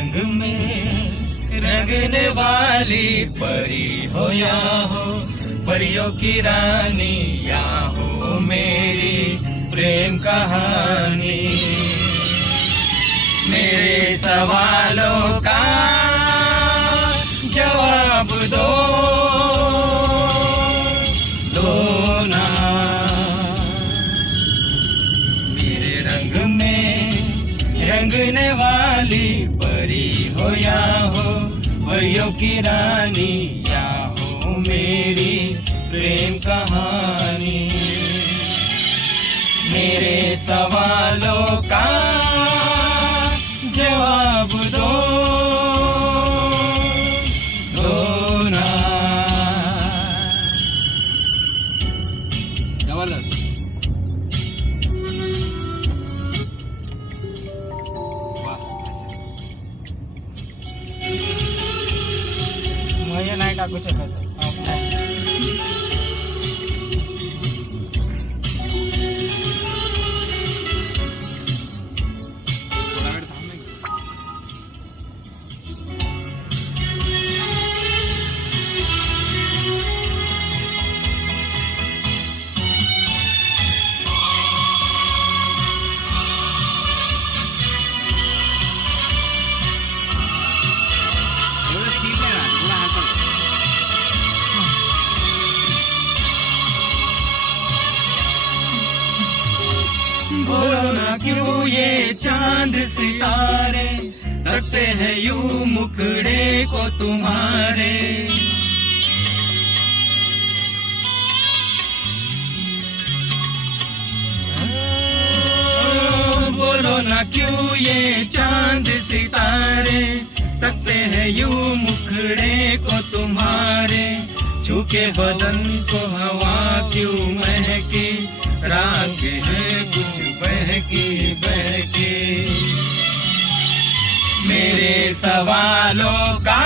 रंग में रंगने वाली परी हो या हो, परियों की रानी या हो मेरी प्रेम कहानी। मेरे सवालों का जवाब दो ना। मेरे रंग में रंगने वाली परी हो या हो, परियों की रानी या हो मेरी प्रेम कहानी। मेरे सवालों का जवाब दो ना। जबरदस्त। नाही टाकू शकत बोलो ना क्यों ये चांद सितारे तकते हैं यूं मुखड़े को तुम्हारे। बोलो ना क्यों ये चांद सितारे तकते हैं यूं मुखड़े को तुम्हारे। छूके बदन को हवा क्यों महकी, रात है कुछ बहकी बहकी। मेरे सवालों का